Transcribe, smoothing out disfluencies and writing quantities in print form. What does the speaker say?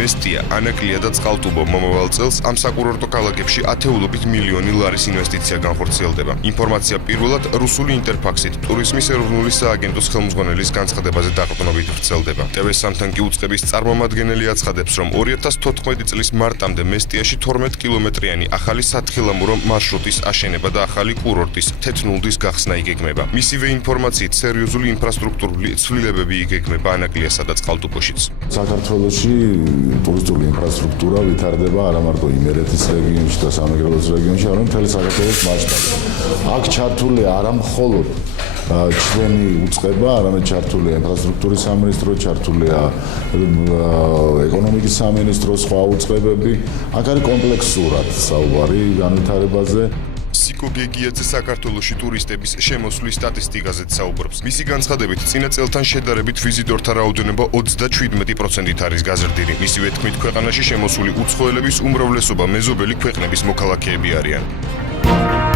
მესტია, ანაკლია და წყალტუბო მომავალ წელს ამ საკურორტო ქალაქებში ათეულობით მილიონი ლარის ინვესტიცია განხორციელდება. ინფორმაცია პირველად რუსული ინტერფაქსით ტურიზმის ეროვნული სააგენტოს ხელმძღვანელის განცხადებაზე დაყრდნობით ვრცელდება. TV3-თან კი უწყების წარმომადგენელი აცხადებს, რომ 2014 წლის მარტამდე მესტიაში 12 კილომეტრიანი ახალი სათხილამურო მარშრუტის აშენება და ახალი კურორტის თეთნულდის გახსნა იგეგმება. მისივე ინფორმაციით სერიოზული ინფრასტრუქტურული ცვლილებები იგეგმება ანაკლიასა და წყალტუბოშიც. საქართველოში ტურისტული ინფრასტრუქტურა ვითარდება არა მარტო იმერეთის რეგიონში და სამეგრელოს რეგიონში, არამედ მთელი საქართველოს მასშტაბით. აქ ჩართულია არა მხოლოდ ჩვენი უწყება, არამედ ჩართულია ინფრასტრუქტურის სამინისტრო, ჩართულია ეკონომიკის სამინისტრო, სხვა უწყებები. აქ არის კომპლექსურად საუბარი განვითარებაზე. სიკო გეგიაძე საქართველოში ტურისტების შემოსვლის სტატისტიკაზეც საუბრობს. მისი განცხადებით, წინა წელთან შედარებით ვიზიტორთა რაოდენობა 37%-ით არის გაზრდილი. მისივე თქმით, ქვეყანაში შემოსული უცხოელების უმრავლესობა მეზობელი ქვეყნების მოქალაქეები არიან.